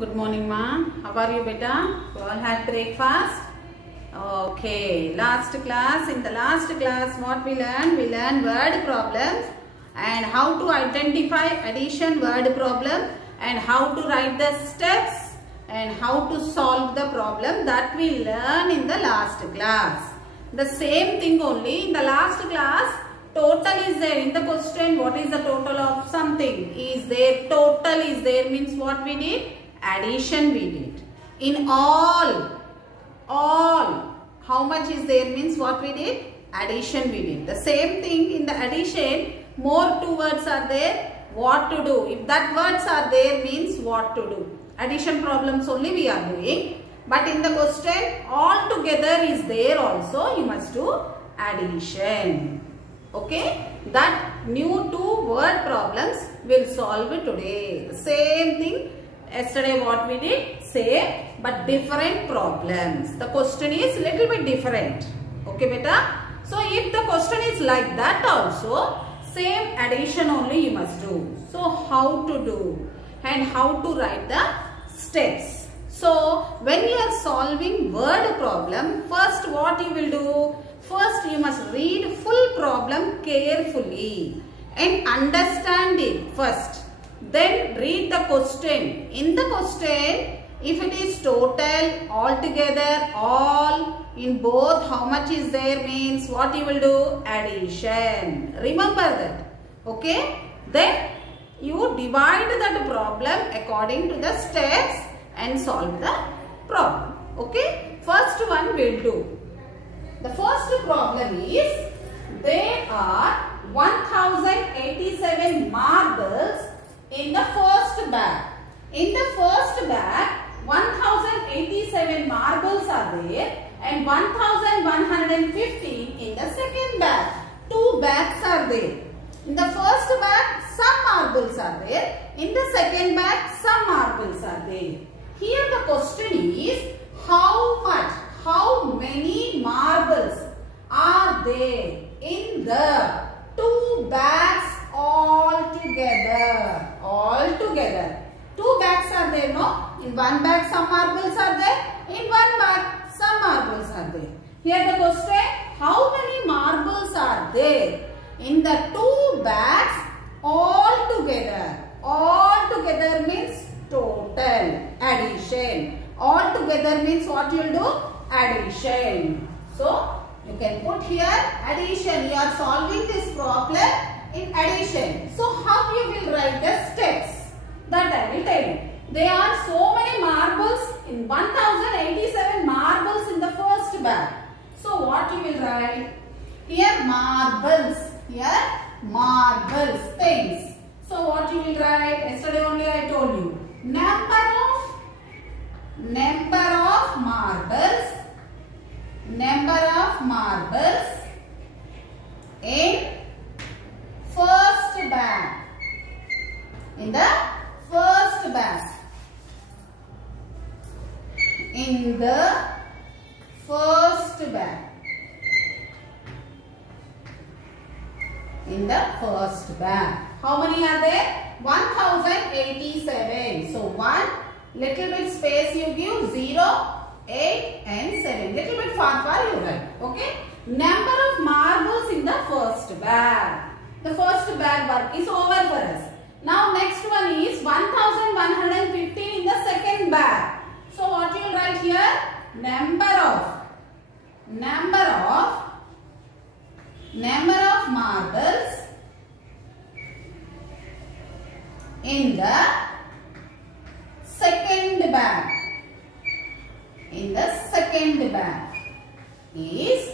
Good morning, ma. How are you, beta? You all had breakfast? Okay. In the last class, what we learned? We learned word problems and how to identify addition word problem and how to write the steps and how to solve the problem that we learned in the last class. The same thing only in the last class. Total is there in the question. What is the total of something? Is there? Total is there means what we did? Addition we did. In all, how much is there means what we did? Addition we did. The same thing in the addition, more two words are there, what to do. If that words are there means what to do. Addition problems only we are doing. But in the question, all together is there also, you must do addition. Okay, that new two word problems will solve it today. The same thing yesterday what we did, same but different problems. The question is little bit different. Okay, beta. So if the question is like that also, same addition only you must do. So how to do and how to write the steps. So when you are solving word problem, first what you will do? First you must read full problem carefully and understand it first. Then read the question. In the question, if it is total, altogether, all, in both, how much is there means what you will do? Addition. Remember that. Okay. Then you divide that problem according to the steps and solve the problem. Okay. First one will do. The first problem is there are 1087 marbles in the first bag. In the first bag, 1087 marbles are there and 1115 in the second bag. Two bags are there. In the first bag, some marbles are there. In the second bag, some marbles are there. Here the question is, how many marbles are there in the two bags all together? Two bags are there, no? In one bag some marbles are there. In one bag some marbles are there. Here the question, how many marbles are there in the two bags all together? All together means total, addition. All together means what you will do? Addition. So you can put here addition. You are solving this problem in addition. So how you will write the steps? That I will tell you. There are so many marbles in 1087 marbles in the first bag. So what you will write? Here marbles. Here marbles. Pens. So what you will write? Yesterday only I told you. Number of marbles. Number of marbles in first bag. In the first bag. In the first bag. In the first bag. How many are there? 1087. So 1, little bit space you give, 0, 8 and 7. Little bit far you write. Okay. Number of marbles in the first bag. The first bag work is over for us. Now next one is 1115 in the second bag. So what you will write here? Number of marbles in the second bag. In the second bag is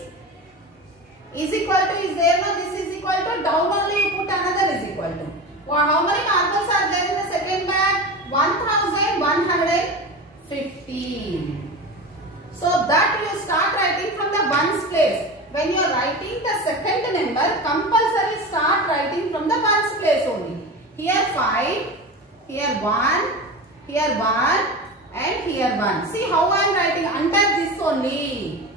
equal to, is there no? This is equal to, down only you put another is equal to. Well, how many marbles are there in the second bag? 1115. So that you start writing from the ones place. When you are writing the second number, compulsory start writing from the ones place only. Here 5, here 1, here 1 and here 1. See how I am writing under this only.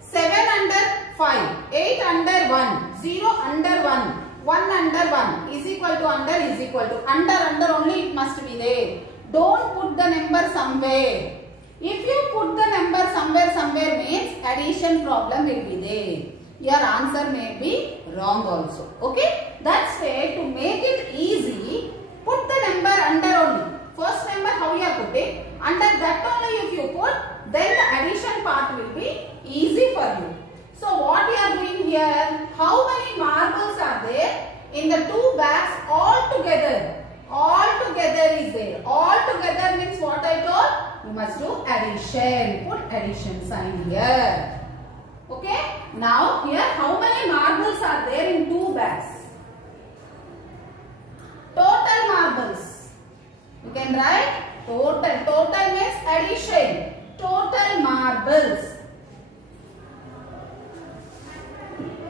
7 under 5, 8 under 1, 0 under 1, 1 under 1 is equal to under is equal to. Under only it must be there. don't put the number somewhere. If you put the number somewhere means addition problem will be there. Your answer may be wrong also. Okay? That's why to make it easy, put the number under only. First number how you are putting, under that only if you put, then the addition part will be easy for you. So what we are doing here, how many marbles are there in the two bags all together? All together is there. All together means what I told? You must do addition. Put addition sign here. Okay. Now here how many marbles are there in two bags? Total marbles. You can write total. Total means addition. Total marbles.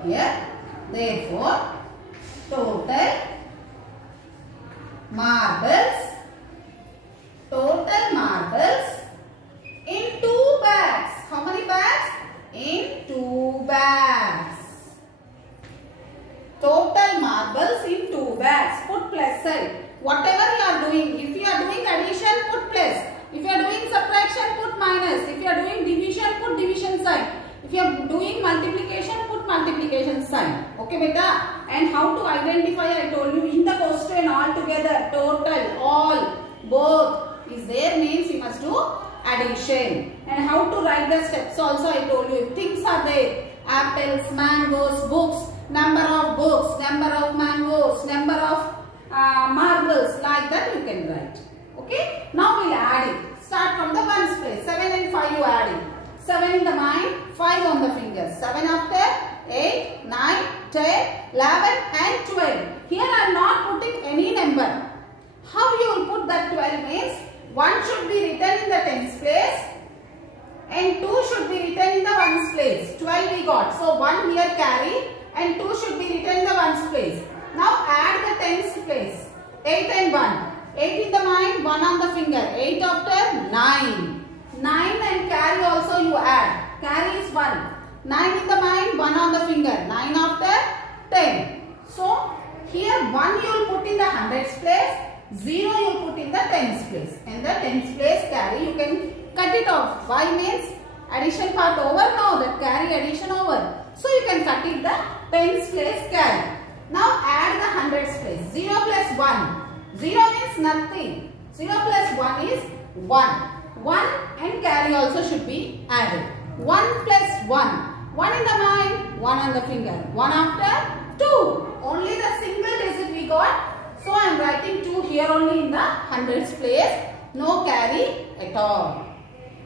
Here. Therefore, total marbles. Total marbles in two bags. How many bags? In two bags. Total marbles in two bags. Put plus sign. Whatever you are doing, if you are doing addition, put plus. If you are doing subtraction, put minus. If you are doing division, put division sign. If you are doing multiplication, put multiplication sign. Okay, beta? And how to identify, I told you in the question all together, total, all, both is there means you must do addition. And how to write the steps also I told you. If things are there, apples, mangoes, books, number of mangoes, number of marbles, like that you can write. Okay. Now we will add it. Start from the ones place. 7 and 5 you add it. 7 in the mind, 5 on the fingers. 7 after 8, 9, 10, 11 and 12. Here I am not putting any number. How you will put that 12 means 1 should be written in the tens place and 2 should be written in the ones place. 12 we got. So 1 here carry and 2 should be written in the ones place. Now add the tens place. 8 and 1. 8 in the mind, 1 on the finger. 8 after 9. 9 and carry also you add. Carry is 1. 9 in the mind, 1 on the finger. 9 after 10. So here 1 you will put in the hundreds place. 0 you will put in the tens place. And the tens place carry you can cut it off. Why means addition part over? No, that carry addition over. So you can cut it the tens place carry. Now add the hundreds place. 0 plus 1. 0 means nothing. 0 plus 1 is 1. 1 and carry also should be added. 1 plus 1. 1 in the mind, 1 on the finger. 1 after 2. Only the single digit we got. So I am writing 2 here only in the hundreds place. No carry at all.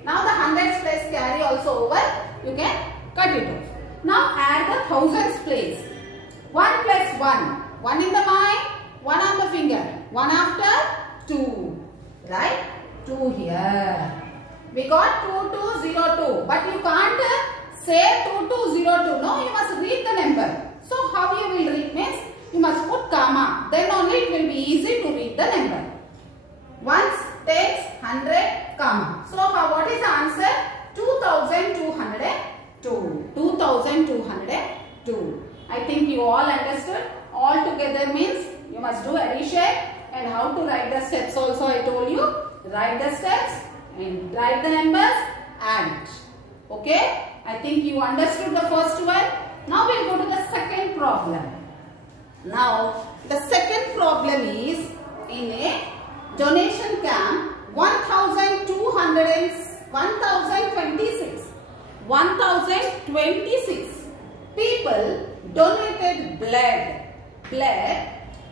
Now the hundreds place carry also over. You can cut it off. Now add the thousands place. 1 plus 1. 1 in the mind, 1 on the finger. 1 after 2. Right? 2 here. We got 2202. But you can't say 2202. No, you must read the number. So how you will read means you must put comma. Then only it will be easy to read the number. Ones, tens, 100, comma. So what is the answer? 2202. 2202. I think you all understood. All together means you must do addition. And how to write the steps also I told you. Write the steps and write the numbers, add it. Okay? I think you understood the first one. Now we will go to the second problem. Now the second problem is in a donation camp 1026 people donated blood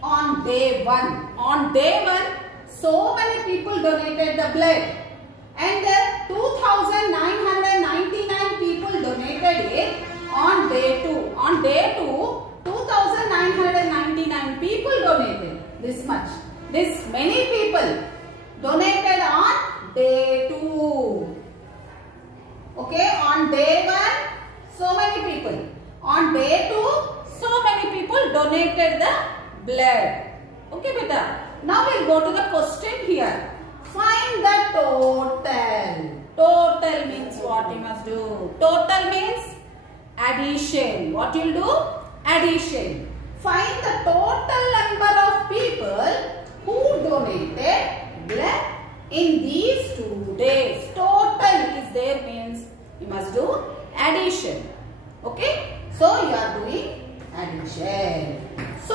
on day 1. On day 1, so many people donated the blood. And 2,999 people donated it on day 2. On day 2, 2,999 people donated this much. This many people donated on day 2. Okay, on day 1, so many people. On day 2, so many people donated the blood. Okay, beta. Now we'll go to the question here. Find the total. Total means what you must do? Total means addition. What you'll do? Addition. Find the total number of people who donated blood in these 2 days. Total is there means you must do addition. Okay. So you are doing addition. So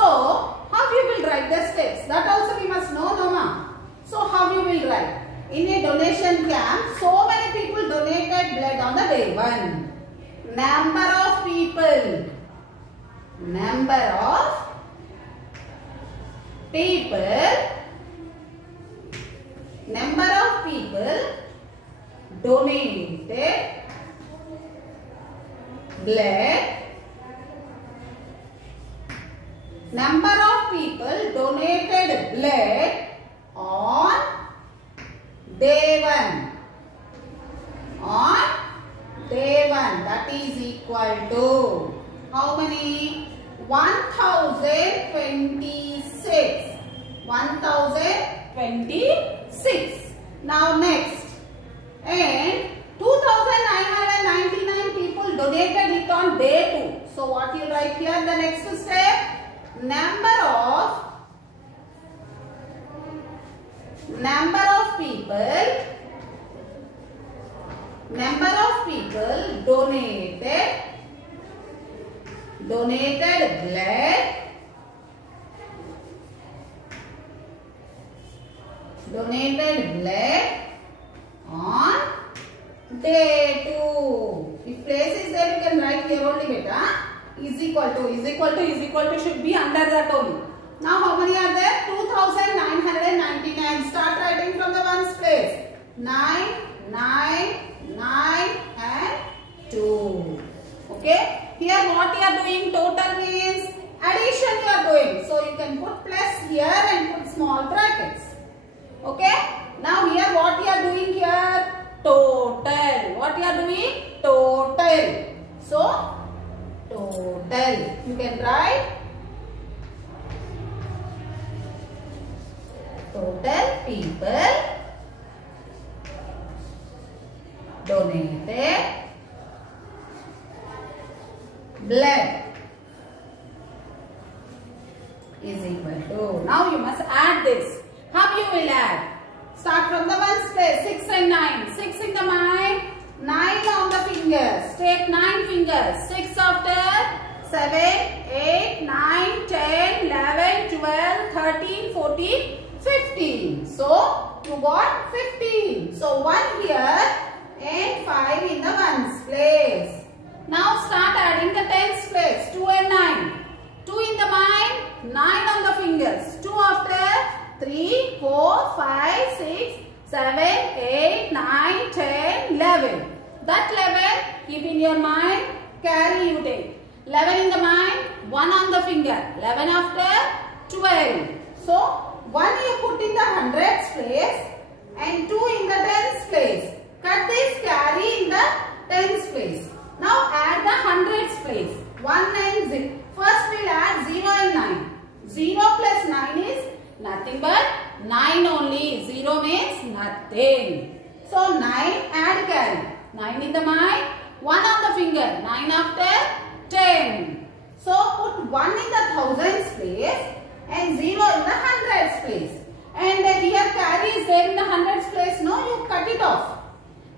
how you will write the steps? That also we must know, Noma. So how you will write? In a donation camp, so many people donated blood on the day 1. Number of people. Number of people. Number of people donated blood. Number of people donated blood on day 1. On day 1, that is equal to how many? 1026. 1026. Now next. And 2999 people donated it on day 2. So what you write here? The next step. Number of people donated blood on day 2. If place is there, you can write here only, beta. Is equal to should be under that only. Now how many are there? 2999. Start writing from the ones place. 9, 9, 9 and 2. Okay. Here what you are doing? Total means addition you are doing. So you can put plus here and put small brackets. Okay. Now here what you are doing here? Total. What you are doing? Total. So total. You can write total people donated blood is equal to. Now you must add this. How you will add? Start from the ones place. 6 and 9. 6 in the mind. 9 on the fingers. Take 9 fingers. 6 after 7, 8, 9, 10, 11, 12, 13, 14, 15. So you got 15. So 1 here and 5 in the ones place. Now start adding the tens place. 2 and 9. 2 in the mind, 9 on the fingers. 2 after 3, 4, 5, 6, 7, 8, 9, 10, 11. That 11 keep in your mind, carry you take. 11 in the mind, 1 on the finger. 11 after 12. So 1 you put in the hundreds place and 2 in the tens place. Cut this, carry in the tens place. Now add the hundreds place. 1 and 0. First we will add 0 and 9. 0 plus 9 is nothing but 9 only. 0 means nothing. So 9 add carry. 9 in the mind. 1 on the finger. 9 after 10. So put 1 in the thousands place and 0 in the hundreds place. And here carry is there in the hundreds place. No, you cut it off.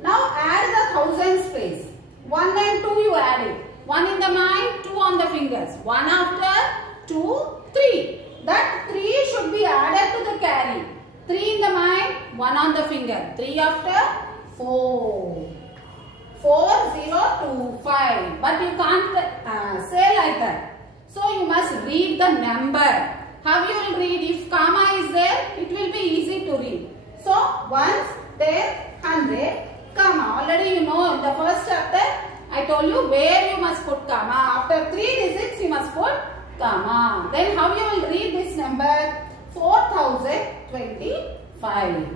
Now add the thousands place. 1 and 2 you add it. 1 in the mind, 2 on the fingers. 1 after 2, 3. That 3 should be added to the carry. 3 in the mind, 1 on the finger. 3 after 4. 4, 0, 2, 5. But you can't say like that. So you must read the number. How you will read? If comma is there, it will be easy to read. So, ones, 10, 100, comma. Already you know in the first chapter, I told you where you must put comma. After 3 digits, you must put comma. Then how you will read this number? 4025.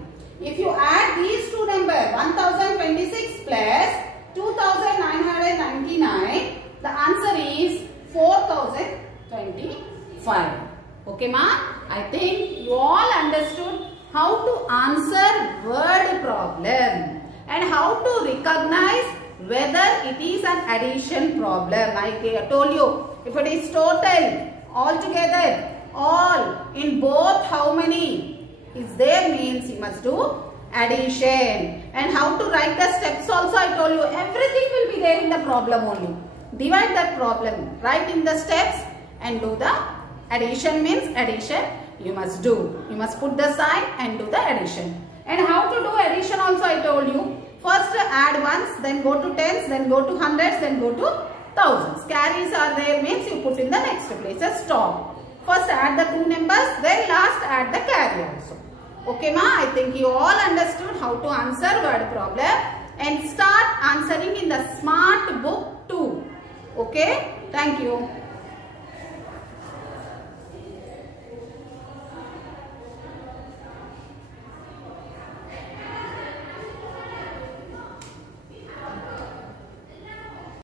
If you add these two numbers, 1026 plus 2999, the answer is 4025. Okay, ma? I think you all understood how to answer word problem and how to recognize whether it is an addition problem. I told you, if it is total, altogether, all, in both, how many is there means you must do addition. And how to write the steps also I told you. Everything will be there in the problem only. Divide that problem, write in the steps and do the addition. Means addition you must do. You must put the sign and do the addition. And how to do addition also I told you. First add ones, then go to tens, then go to hundreds, then go to thousands. Carries are there means you put in the next place a stop. First add the two numbers, then last add the carry also. Okay ma, I think you all understood how to answer word problem and start answering in the smart book too. Okay, thank you.